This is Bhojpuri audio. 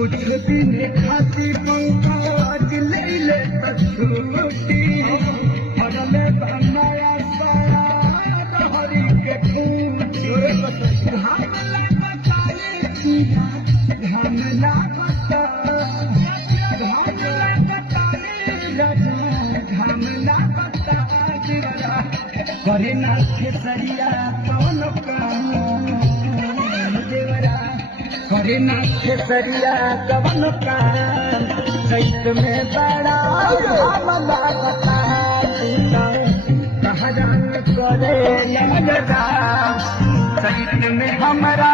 कुछ दिन खाती पंकज ले ले छूटी हरले भमाया साया हरी के खूटी हमला बताए हमला बता हमला बताए हमला बता करे ना खेसरिया कौन काम देवरा करे ना खेसरिया कौन काम चैत में बड़ा हमला बता कहाँ जान करे लगा चैत में हमारा